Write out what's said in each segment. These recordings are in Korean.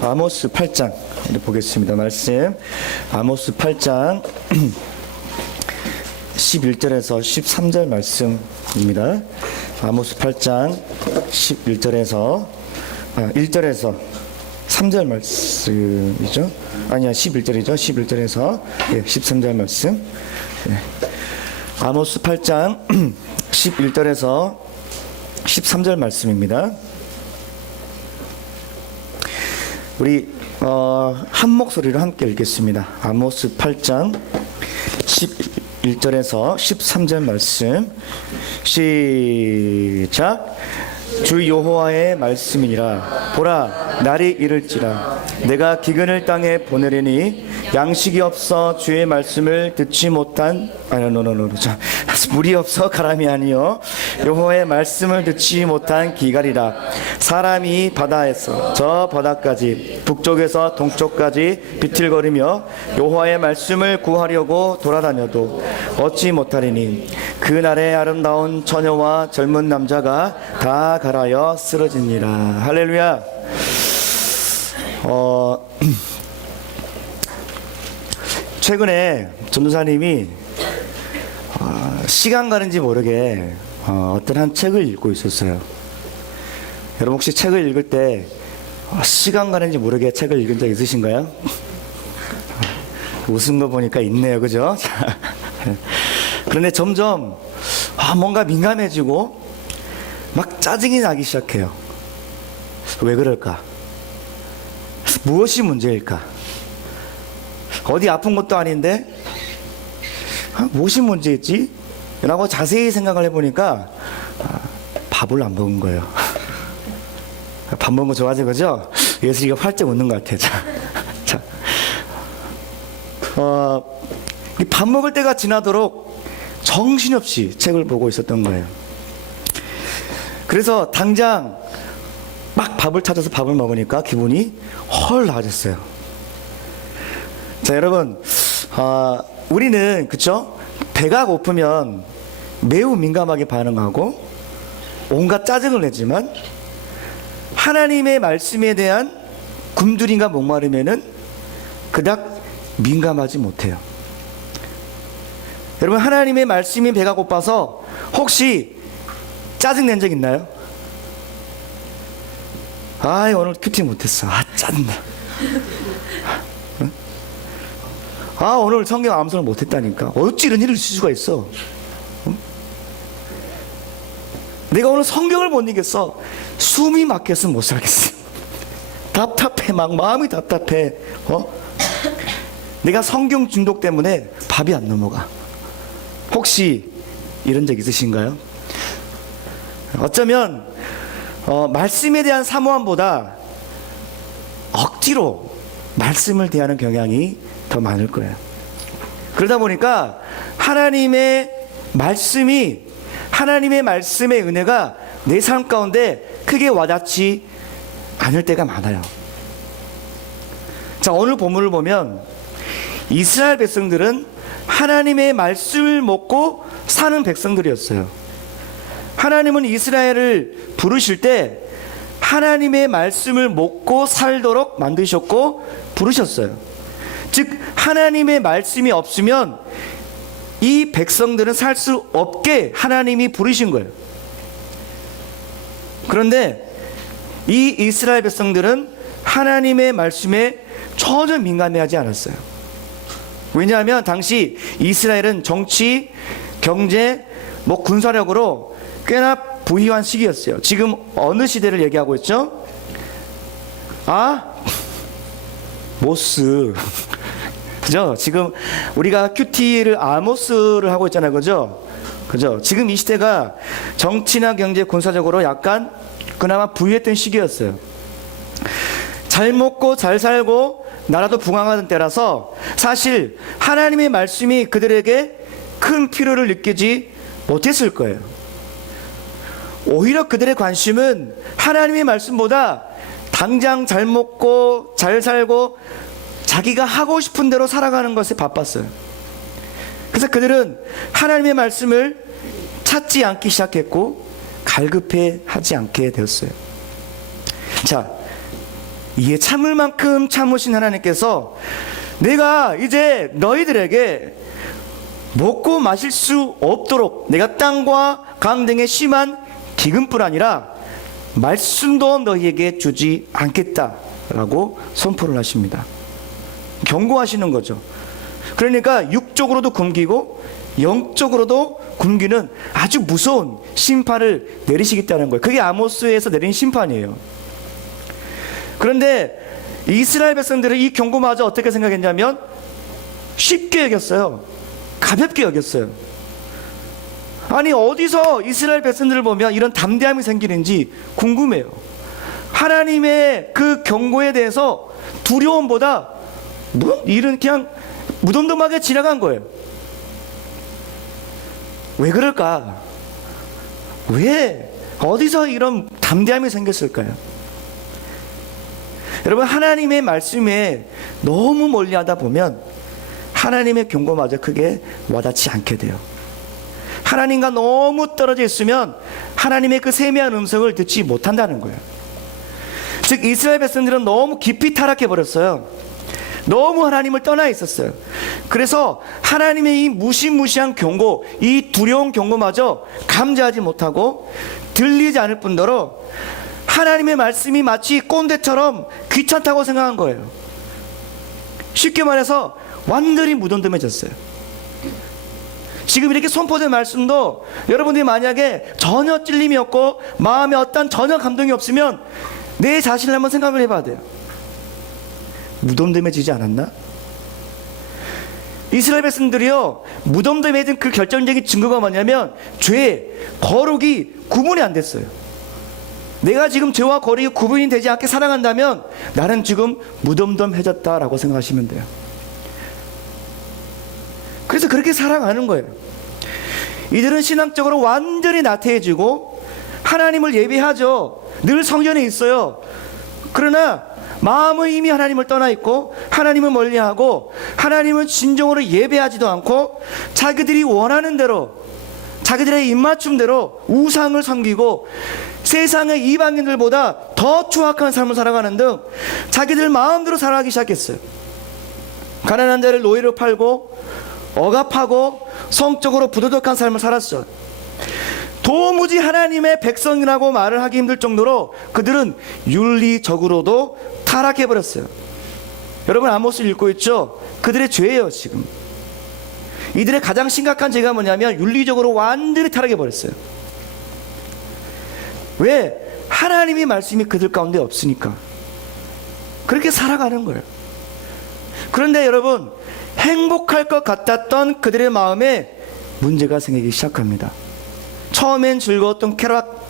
아모스 8장 보겠습니다. 말씀 아모스 8장 11절에서 13절 말씀입니다. 아모스 8장 11절에서 1절에서 3절 말씀이죠. 아니야, 11절이죠. 11절에서 13절 말씀. 아모스 8장 11절에서 13절 말씀입니다. 우리 한 목소리로 함께 읽겠습니다. 아모스 8장 11절에서 13절 말씀 시작. 주 여호와의 말씀이니라. 보라, 날이 이를지라. 내가 기근을 땅에 보내리니 양식이 없어 주의 말씀을 듣지 못한 물이 없어 가람이 아니요 여호와의 말씀을 듣지 못한 기갈이라. 사람이 바다에서 저 바다까지 북쪽에서 동쪽까지 비틀거리며 여호와의 말씀을 구하려고 돌아다녀도 얻지 못하리니 그날의 아름다운 처녀와 젊은 남자가 다 갈아여 쓰러지니라. 할렐루야. 최근에 전도사님이 시간 가는지 모르게 어떤 한 책을 읽고 있었어요. 여러분 혹시 책을 읽을 때 시간 가는지 모르게 책을 읽은 적 있으신가요? 웃은 거 보니까 있네요, 그죠? 그런데 점점 뭔가 민감해지고 막 짜증이 나기 시작해요. 왜 그럴까? 무엇이 문제일까? 어디 아픈 것도 아닌데 무엇이 문제였지? 라고 자세히 생각을 해보니까 밥을 안 먹은 거예요. 밥 먹은 거 좋아하죠, 그죠? 예슬이가 활짝 웃는 것 같아요. 밥 먹을 때가 지나도록 정신없이 책을 보고 있었던 거예요. 그래서 당장 막 밥을 찾아서 밥을 먹으니까 기분이 헐 나아졌어요. 자, 여러분, 우리는 그쵸? 배가 고프면 매우 민감하게 반응하고 온갖 짜증을 내지만 하나님의 말씀에 대한 굶주림과 목마름에는 그닥 민감하지 못해요. 여러분, 하나님의 말씀이 배가 고파서 혹시 짜증 낸 적 있나요? 오늘 큐티 못했어. 짜증나. 오늘 성경 암송을 못했다니까. 어찌 이런 일을 쓸 수가 있어? 내가 오늘 성경을 못 읽겠어. 숨이 막혀서 못 살겠어. 답답해. 막 마음이 답답해. 내가 성경 중독 때문에 밥이 안 넘어가. 혹시 이런 적 있으신가요? 어쩌면 말씀에 대한 사모함보다 억지로 말씀을 대하는 경향이 더 많을 거예요. 그러다 보니까 하나님의 말씀의 은혜가 내 삶 가운데 크게 와닿지 않을 때가 많아요. 자, 오늘 본문을 보면 이스라엘 백성들은 하나님의 말씀을 먹고 사는 백성들이었어요. 하나님은 이스라엘을 부르실 때 하나님의 말씀을 먹고 살도록 만드셨고 부르셨어요. 즉 하나님의 말씀이 없으면 이 백성들은 살 수 없게 하나님이 부르신 거예요. 그런데 이 이스라엘 백성들은 하나님의 말씀에 전혀 민감해하지 않았어요. 왜냐하면 당시 이스라엘은 정치, 경제, 군사력으로 꽤나 부유한 시기였어요. 지금 어느 시대를 얘기하고 있죠? 모스. 그죠? 지금 우리가 큐티를 아모스를 하고 있잖아요. 그죠? 지금 이 시대가 정치나 경제, 군사적으로 약간 그나마 부유했던 시기였어요. 잘 먹고 잘 살고 나라도 부강하던 때라서 사실 하나님의 말씀이 그들에게 큰 필요를 느끼지 못했을 거예요. 오히려 그들의 관심은 하나님의 말씀보다 당장 잘 먹고 잘 살고 자기가 하고 싶은 대로 살아가는 것에 바빴어요. 그래서 그들은 하나님의 말씀을 찾지 않기 시작했고 갈급해 하지 않게 되었어요. 자, 이에 참을 만큼 참으신 하나님께서 내가 이제 너희들에게 먹고 마실 수 없도록 내가 땅과 강 등의 심한 기근뿐 아니라 말씀도 너희에게 주지 않겠다라고 선포를 하십니다. 경고하시는 거죠. 그러니까 육적으로도 굶기고 영적으로도 굶기는 아주 무서운 심판을 내리시겠다는 거예요. 그게 아모스에서 내린 심판이에요. 그런데 이스라엘 백성들은 이 경고마저 어떻게 생각했냐면 쉽게 여겼어요. 가볍게 여겼어요. 아니 어디서 이스라엘 백성들을 보면 이런 담대함이 생기는지 궁금해요. 하나님의 그 경고에 대해서 두려움보다 일은 그냥 무덤덤하게 지나간 거예요. 왜 그럴까? 왜 어디서 이런 담대함이 생겼을까요? 여러분, 하나님의 말씀에 너무 멀리하다 보면 하나님의 경고마저 크게 와닿지 않게 돼요. 하나님과 너무 떨어져 있으면 하나님의 그 세미한 음성을 듣지 못한다는 거예요. 즉 이스라엘 백성들은 너무 깊이 타락해 버렸어요. 너무 하나님을 떠나 있었어요. 그래서 하나님의 이 무시무시한 경고, 이 두려운 경고마저 감지하지 못하고 들리지 않을 뿐더러 하나님의 말씀이 마치 꼰대처럼 귀찮다고 생각한 거예요. 쉽게 말해서 완전히 무덤덤해졌어요. 지금 이렇게 선포된 말씀도 여러분들이 만약에 전혀 찔림이 없고 마음에 어떤 전혀 감동이 없으면 내 자신을 한번 생각을 해봐야 돼요. 무덤덤해지지 않았나? 이스라엘 백성들이요, 무덤덤해진 그 결정적인 증거가 뭐냐면 죄, 거룩이 구분이 안 됐어요. 내가 지금 죄와 거룩이 구분이 되지 않게 살아간다면 나는 지금 무덤덤해졌다라고 생각하시면 돼요. 그래서 그렇게 살아가는 거예요. 이들은 신앙적으로 완전히 나태해지고 하나님을 예배하죠. 늘 성전에 있어요. 그러나 마음은 이미 하나님을 떠나 있고 하나님을 멀리하고 하나님은 진정으로 예배하지도 않고 자기들이 원하는 대로 자기들의 입맞춤대로 우상을 섬기고 세상의 이방인들보다 더 추악한 삶을 살아가는 등 자기들 마음대로 살아가기 시작했어요. 가난한 자를 노예로 팔고 억압하고 성적으로 부도덕한 삶을 살았어요. 도무지 하나님의 백성이라고 말을 하기 힘들 정도로 그들은 윤리적으로도 타락해버렸어요. 여러분 아모스 읽고 있죠? 그들의 죄예요. 지금 이들의 가장 심각한 죄가 뭐냐면 윤리적으로 완전히 타락해버렸어요. 왜? 하나님의 말씀이 그들 가운데 없으니까 그렇게 살아가는 거예요. 그런데 여러분, 행복할 것 같았던 그들의 마음에 문제가 생기기 시작합니다. 처음엔 즐거웠던 쾌락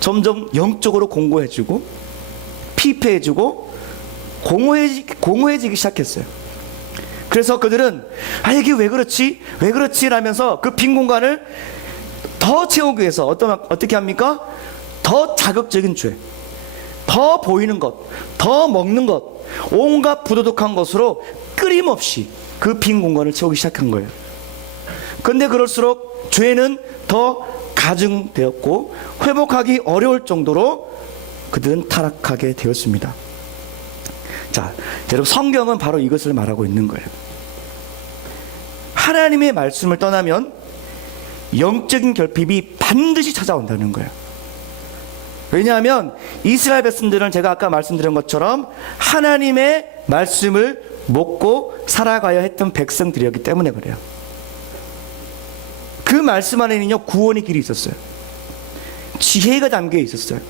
점점 영적으로 공고해지고 피폐해지고 공허해지기 시작했어요. 그래서 그들은 이게 왜 그렇지? 왜 그렇지? 라면서 그 빈 공간을 더 채우기 위해서 어떻게 합니까? 더 자극적인 죄, 더 보이는 것, 더 먹는 것, 온갖 부도덕한 것으로 끊임없이 그 빈 공간을 채우기 시작한 거예요. 그런데 그럴수록 죄는 더 가중되었고 회복하기 어려울 정도로 그들은 타락하게 되었습니다. 자, 여러분, 성경은 바로 이것을 말하고 있는 거예요. 하나님의 말씀을 떠나면 영적인 결핍이 반드시 찾아온다는 거예요. 왜냐하면 이스라엘 백성들은 제가 아까 말씀드린 것처럼 하나님의 말씀을 먹고 살아가야 했던 백성들이었기 때문에 그래요. 그 말씀 안에는요, 구원의 길이 있었어요. 지혜가 담겨 있었어요.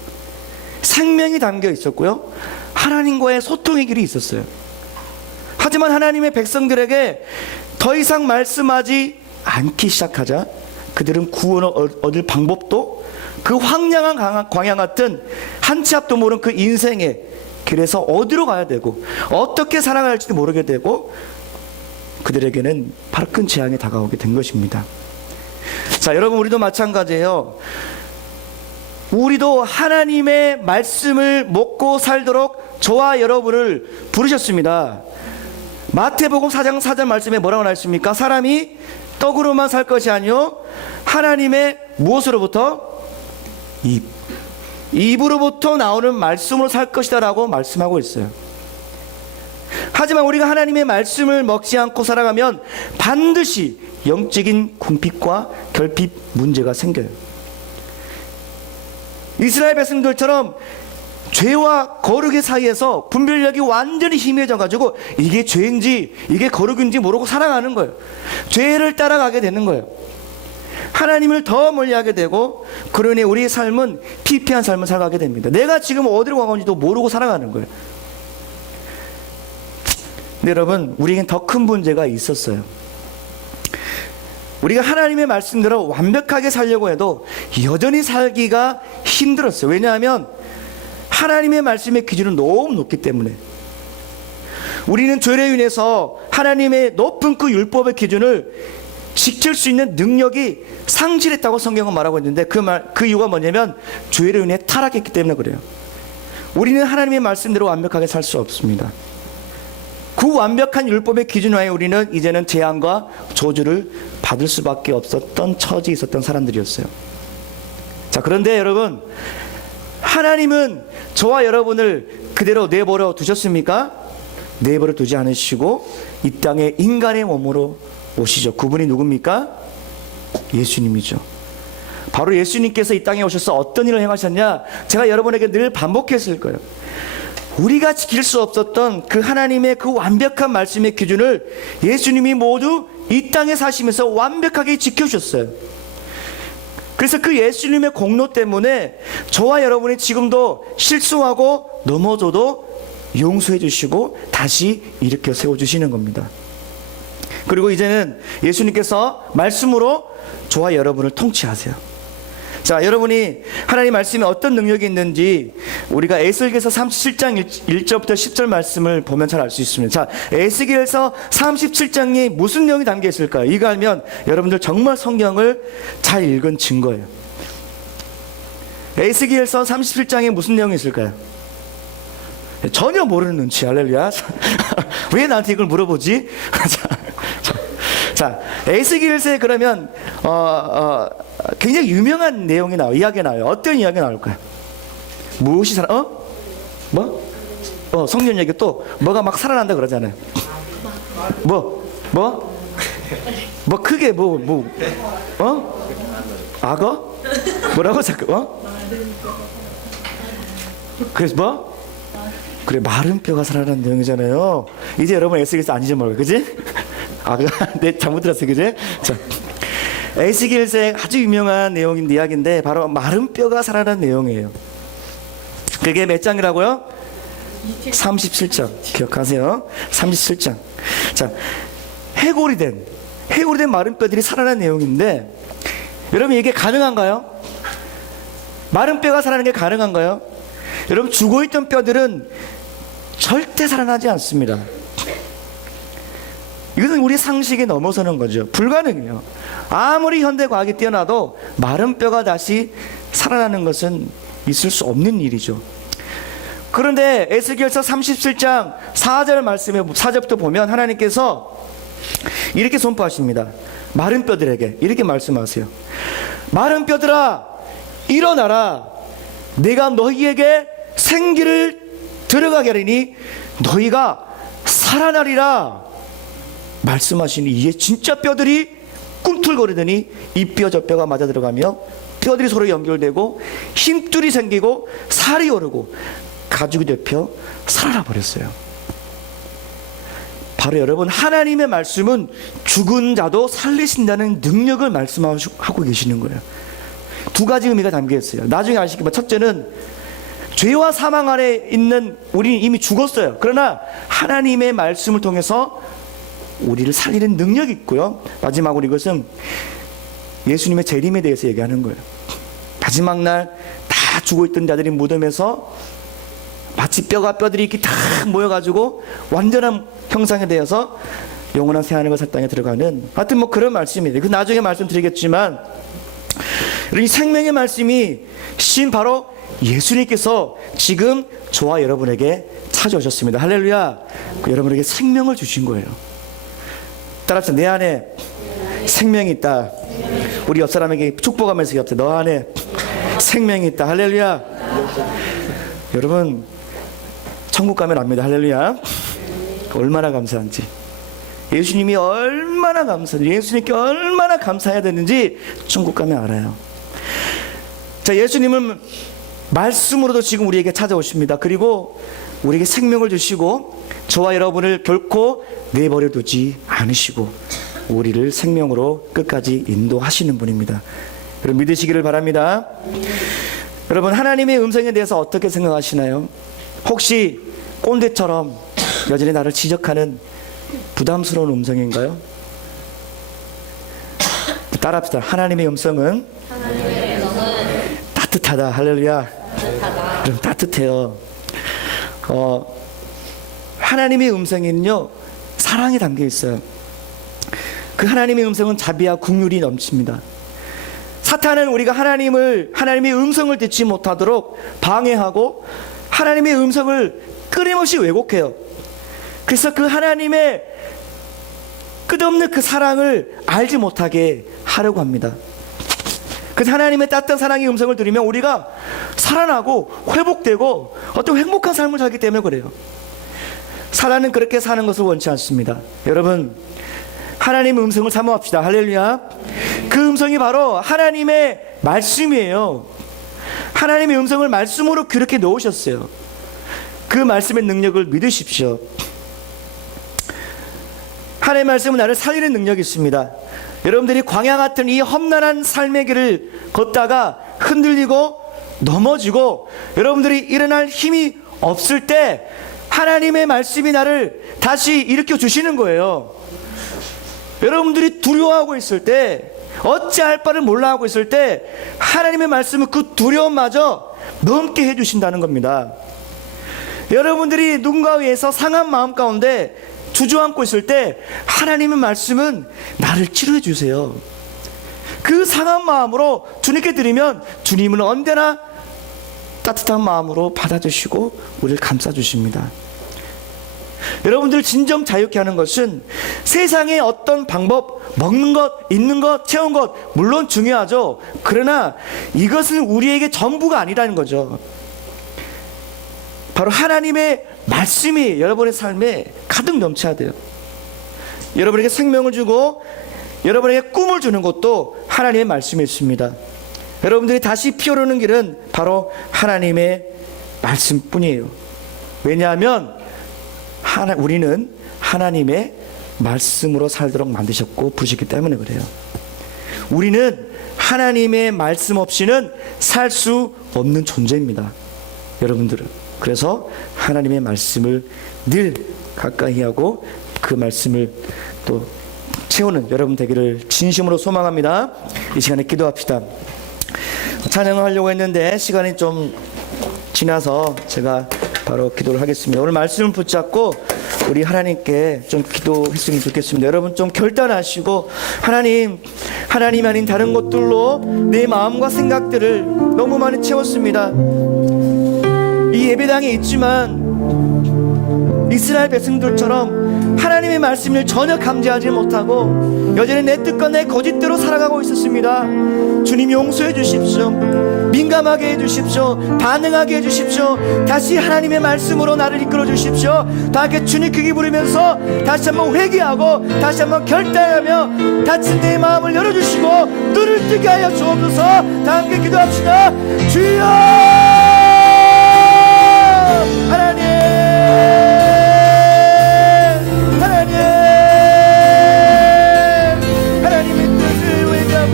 생명이 담겨 있었고요, 하나님과의 소통의 길이 있었어요. 하지만 하나님의 백성들에게 더 이상 말씀하지 않기 시작하자 그들은 구원을 얻을 방법도 그 황량한 광야 같은 한 치 앞도 모르는 그 인생의 길에서 어디로 가야 되고 어떻게 살아가야 할지도 모르게 되고 그들에게는 바로 큰 재앙이 다가오게 된 것입니다. 자, 여러분, 우리도 마찬가지예요. 우리도 하나님의 말씀을 먹고 살도록 저와 여러분을 부르셨습니다. 마태복음 4장 4절 말씀에 뭐라고 나있습니까? 사람이 떡으로만 살 것이 아니요 하나님의 무엇으로부터? 입으로부터 나오는 말씀으로 살 것이다 라고 말씀하고 있어요. 하지만 우리가 하나님의 말씀을 먹지 않고 살아가면 반드시 영적인 궁핍과 결핍 문제가 생겨요. 이스라엘 백성들처럼 죄와 거룩의 사이에서 분별력이 완전히 희미해져 가지고 이게 죄인지 이게 거룩인지 모르고 살아가는 거예요. 죄를 따라가게 되는 거예요. 하나님을 더 멀리하게 되고, 그러니 우리의 삶은 피폐한 삶을 살아가게 됩니다. 내가 지금 어디로 가는지도 모르고 살아가는 거예요. 근데 여러분, 우리에겐 더 큰 문제가 있었어요. 우리가 하나님의 말씀대로 완벽하게 살려고 해도 여전히 살기가 힘들었어요. 왜냐하면 하나님의 말씀의 기준은 너무 높기 때문에. 우리는 죄로 인해서 하나님의 높은 그 율법의 기준을 지킬 수 있는 능력이 상실했다고 성경은 말하고 있는데, 그 이유가 뭐냐면 죄로 인해 타락했기 때문에 그래요. 우리는 하나님의 말씀대로 완벽하게 살 수 없습니다. 그 완벽한 율법의 기준 하에 우리는 이제는 재앙과 저주를 받을 수밖에 없었던 처지에 있었던 사람들이었어요. 자, 그런데 여러분, 하나님은 저와 여러분을 그대로 내버려 두셨습니까? 내버려 두지 않으시고 이 땅에 인간의 몸으로 오시죠. 그분이 누굽니까? 예수님이죠. 바로 예수님께서 이 땅에 오셔서 어떤 일을 행하셨냐? 제가 여러분에게 늘 반복했을 거예요. 우리가 지킬 수 없었던 그 하나님의 그 완벽한 말씀의 기준을 예수님이 모두 이 땅에 사시면서 완벽하게 지켜주셨어요. 그래서 그 예수님의 공로 때문에 저와 여러분이 지금도 실수하고 넘어져도 용서해 주시고 다시 일으켜 세워주시는 겁니다. 그리고 이제는 예수님께서 말씀으로 저와 여러분을 통치하세요. 자, 여러분이 하나님 말씀에 어떤 능력이 있는지 우리가 에스겔서 37장 1절부터 10절 말씀을 보면 잘 알 수 있습니다. 자, 에스겔서 37장에 무슨 내용이 담겨 있을까요? 이거 알면 여러분들 정말 성경을 잘 읽은 증거예요. 에스겔서 37장에 무슨 내용이 있을까요? 전혀 모르는 눈치. 할렐루야. 왜 나한테 이걸 물어보지? 자, 에스겔서에 그러면 굉장히 유명한 내용이 나와요. 이야기가 나와요. 어떤 이야기가 나올까요? 무엇이 성경 얘기 또 뭐가 막 살아난다 그러잖아요. 크게 악어? 뭐라고 잠깐 그래서 그래, 마른 뼈가 살아나는 내용이잖아요. 이제 여러분 에스겔서 아니죠, 뭐, 그지? 네, 잘못 들었어요, 그지? 자, 에스겔서의 아주 유명한 내용인데 이야기인데 바로 마른 뼈가 살아나는 내용이에요. 그게 몇 장이라고요? 37장. 기억하세요? 37장. 자, 해골이 된 마른 뼈들이 살아나는 내용인데, 여러분 이게 가능한가요? 마른 뼈가 살아나는 게 가능한가요? 여러분, 죽어있던 뼈들은 절대 살아나지 않습니다. 이것은 우리 상식에 넘어서는 거죠. 불가능해요. 아무리 현대과학이 뛰어나도 마른 뼈가 다시 살아나는 것은 있을 수 없는 일이죠. 그런데 에스겔서 37장 4절 말씀에 4절부터 보면 하나님께서 이렇게 선포하십니다. 마른 뼈들에게 이렇게 말씀하세요. 마른 뼈들아, 일어나라. 내가 너희에게 생기를 들어가게 하리니 너희가 살아나리라 말씀하시니, 이에 진짜 뼈들이 꿈틀거리더니 이 뼈 저 뼈가 맞아 들어가며 뼈들이 서로 연결되고 힘줄이 생기고 살이 오르고 가죽이 덮여 살아나 버렸어요. 바로 여러분, 하나님의 말씀은 죽은 자도 살리신다는 능력을 말씀하고 계시는 거예요. 두 가지 의미가 담겨 있어요. 나중에 아시겠지만, 첫째는 죄와 사망 아래 있는 우리는 이미 죽었어요. 그러나 하나님의 말씀을 통해서 우리를 살리는 능력이 있고요. 마지막으로 이것은 예수님의 재림에 대해서 얘기하는 거예요. 마지막 날 다 죽어있던 자들이 무덤에서 마치 뼈들이 이렇게 다 모여가지고 완전한 형상에 대해서 영원한 새하늘과 새 땅에 들어가는, 하여튼 뭐 그런 말씀이에요. 그 나중에 말씀드리겠지만, 이 생명의 말씀이 신 바로 예수님께서 지금 저와 여러분에게 찾아오셨습니다. 할렐루야. 여러분에게 생명을 주신 거예요. 따라서 내 안에 생명이 있다. 우리 옆 사람에게 축복하면서 옆에 너 안에 생명이 있다. 할렐루야. 여러분 천국 가면 압니다. 할렐루야. 얼마나 감사한지, 예수님이 얼마나 감사한지, 예수님께 얼마나 감사해야 되는지 천국 가면 알아요. 자, 예수님은 말씀으로도 지금 우리에게 찾아오십니다. 그리고 우리에게 생명을 주시고 저와 여러분을 결코 내버려 두지 않으시고 우리를 생명으로 끝까지 인도하시는 분입니다. 여러분 믿으시기를 바랍니다. 여러분 하나님의 음성에 대해서 어떻게 생각하시나요? 혹시 꼰대처럼 여전히 나를 지적하는 부담스러운 음성인가요? 따라합시다. 하나님의 음성은 따뜻하다. 할렐루야. 그럼 따뜻해요. 하나님의 음성에는요 사랑이 담겨 있어요. 그 하나님의 음성은 자비와 긍휼이 넘칩니다. 사탄은 우리가 하나님의 음성을 듣지 못하도록 방해하고 하나님의 음성을 끊임없이 왜곡해요. 그래서 그 하나님의 끝없는 그 사랑을 알지 못하게 하려고 합니다. 그래서 하나님의 따뜻한 사랑의 음성을 들으면 우리가 살아나고 회복되고 어떤 행복한 삶을 살기 때문에 그래요. 사람은 그렇게 사는 것을 원치 않습니다. 여러분 하나님의 음성을 사모합시다. 할렐루야. 그 음성이 바로 하나님의 말씀이에요. 하나님의 음성을 말씀으로 그렇게 놓으셨어요. 그 말씀의 능력을 믿으십시오. 하나님의 말씀은 나를 살리는 능력이 있습니다. 여러분들이 광야 같은 이 험난한 삶의 길을 걷다가 흔들리고 넘어지고 여러분들이 일어날 힘이 없을 때 하나님의 말씀이 나를 다시 일으켜 주시는 거예요. 여러분들이 두려워하고 있을 때, 어찌할 바를 몰라 하고 있을 때 하나님의 말씀은 그 두려움마저 넘게 해주신다는 겁니다. 여러분들이 누군가에 의해서 상한 마음 가운데 주저앉고 있을 때 하나님의 말씀은 나를 치료해 주세요. 그 상한 마음으로 주님께 드리면 주님은 언제나 따뜻한 마음으로 받아주시고 우리를 감싸주십니다. 여러분들 진정 자유케 하는 것은 세상의 어떤 방법, 먹는 것, 입는 것, 채운 것 물론 중요하죠. 그러나 이것은 우리에게 전부가 아니라는 거죠. 바로 하나님의 말씀이 여러분의 삶에 가득 넘쳐야 돼요. 여러분에게 생명을 주고 여러분에게 꿈을 주는 것도 하나님의 말씀이 있습니다. 여러분들이 다시 피어오르는 길은 바로 하나님의 말씀뿐이에요. 왜냐하면 우리는 하나님의 말씀으로 살도록 만드셨고 부르셨기 때문에 그래요. 우리는 하나님의 말씀 없이는 살 수 없는 존재입니다. 여러분들은 그래서 하나님의 말씀을 늘 가까이 하고 그 말씀을 또 채우는 여러분 되기를 진심으로 소망합니다. 이 시간에 기도합시다. 찬양을 하려고 했는데 시간이 좀 지나서 제가 바로 기도를 하겠습니다. 오늘 말씀을 붙잡고 우리 하나님께 좀 기도했으면 좋겠습니다. 여러분 좀 결단하시고 하나님 아닌 다른 것들로 내 마음과 생각들을 너무 많이 채웠습니다. 이 예배당에 있지만 이스라엘 백성들처럼 하나님의 말씀을 전혀 감지하지 못하고 여전히 내 뜻과 내 거짓대로 살아가고 있었습니다. 주님 용서해 주십시오. 민감하게 해주십시오. 반응하게 해주십시오. 다시 하나님의 말씀으로 나를 이끌어 주십시오. 다 함께 주님 크기 부르면서 다시 한번 회개하고 다시 한번 결단하며 닫힌 내 마음을 열어주시고 눈을 뜨게 하여 주옵소서. 다 함께 기도합시다. 주여 하나님, 하나님의 뜻을 회개하고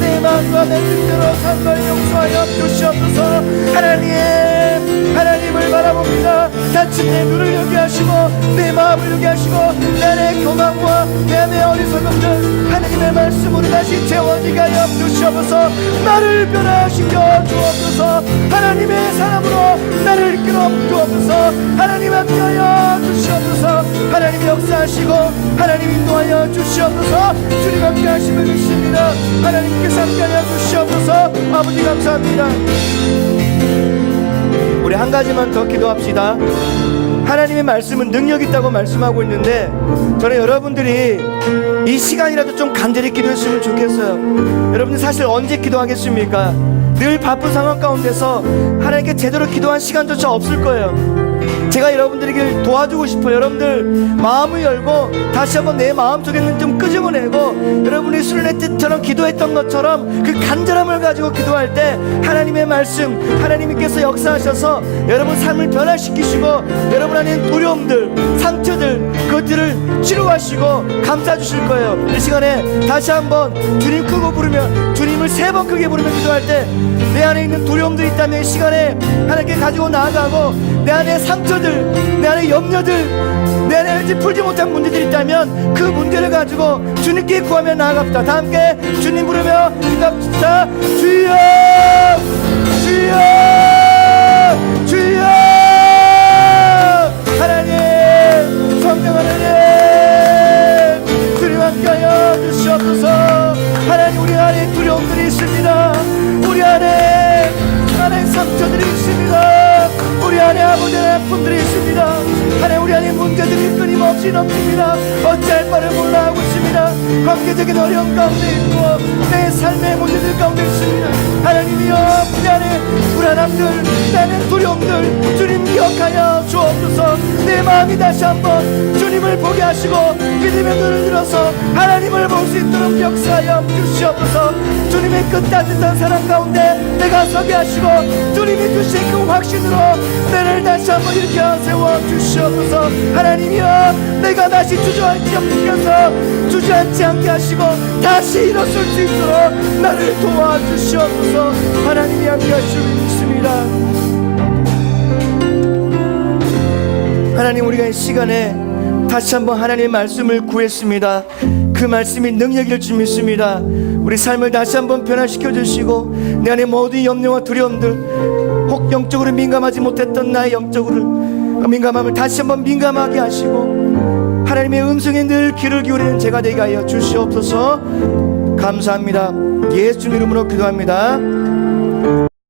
내 마음과 내 뜻대로 산 걸 용서하여 주시옵소서. 하나님을 바라봅니다. 닫힌 내 눈을 여기 하시고 내 마음을 여기 하시고 내 교만과 내 어리석음들 하나님의 말씀으로 다시 채워지게 하여 주시옵소서. 나를 변화시켜 주옵소서. 하나님의 사람으로 나를 이끌어 주옵소서. 하나님 함께하여 주시옵소서. 하나님 역사하시고 하나님 인도하여 주시옵소서. 주님 함께하시면 믿습니다. 하나님께서 함께하여 주시옵소서. 아버지 감사합니다. 우리 한 가지만 더 기도합시다. 하나님의 말씀은 능력 있다고 말씀하고 있는데 저는 여러분들이 이 시간이라도 좀 간절히 기도했으면 좋겠어요. 여러분들 사실 언제 기도하겠습니까? 늘 바쁜 상황 가운데서 하나님께 제대로 기도한 시간조차 없을 거예요. 제가 여러분들에게 도와주고 싶어요. 여러분들 마음을 열고 다시 한번 내 마음속에 있는 좀 끄집어내고, 여러분이 수련회 때처럼 기도했던 것처럼 그 간절함을 가지고 기도할 때 하나님의 말씀, 하나님께서 역사하셔서 여러분 삶을 변화시키시고 여러분 안에 있는 두려움들, 상처들, 그것들을 치료하시고 감싸주실 거예요. 이 시간에 다시 한번 주님 크고 부르며, 주님을 3번 크게 부르며 기도할 때 내 안에 있는 두려움들이 있다면 이 시간에 하나님께 가지고 나아가고, 내 안에 상처들, 내 안에 염려들, 내 안에 아직 풀지 못한 문제들이 있다면 그 문제를 가지고 주님께 구하며 나아갑시다. 다 함께 주님 부르며 기도합시다. 주여, 주여, 주여. 하나님, 성령 하나님, 주님 함께하여 주시옵소서. 하나님, 우리 안에 두려움들이 있습니다. 우리 안에 상처들이 있습니다. 우리 안에 아버지의 아픔들이 있습니다. 하나님, 우리 안에 문제들이 끊임없이 넘칩니다. 어찌할 바를 몰라 하고 있습니다. 관계적인 어려움 가운데 있고 내 삶의 문제들 가운데 있습니다. 하나님이여, 우리 안에 불안함들, 내 안에 두려움들 주님 기억하여 주옵소서. 내 마음이 다시 한번 주님을 보게 하시고 믿음의 눈을 들어서 하나님을 볼 수 있도록 역사하여 주시옵소서. 주님의 끝따뜻한 사랑 가운데 내가 서게 하시고 주님이 주신 그 확신으로 나를 다시 한번 일으켜 세워 주시옵소서. 하나님이여, 내가 다시 주저앉지 않게 하시고 다시 일어설 수 있도록 나를 도와주시옵소서. 하나님이 함께하시고 있습니다. 하나님, 우리가 이 시간에 다시 한번 하나님의 말씀을 구했습니다. 그 말씀이 능력일 줄 믿습니다. 우리 삶을 다시 한번 변화시켜 주시고 내 안에 모든 염려와 두려움들, 혹 영적으로 민감하지 못했던 나의 영적으로 민감함을 다시 한번 민감하게 하시고 하나님의 음성에 늘 귀를 기울이는 제가 되게 하여 주시옵소서. 감사합니다. 예수 이름으로 기도합니다.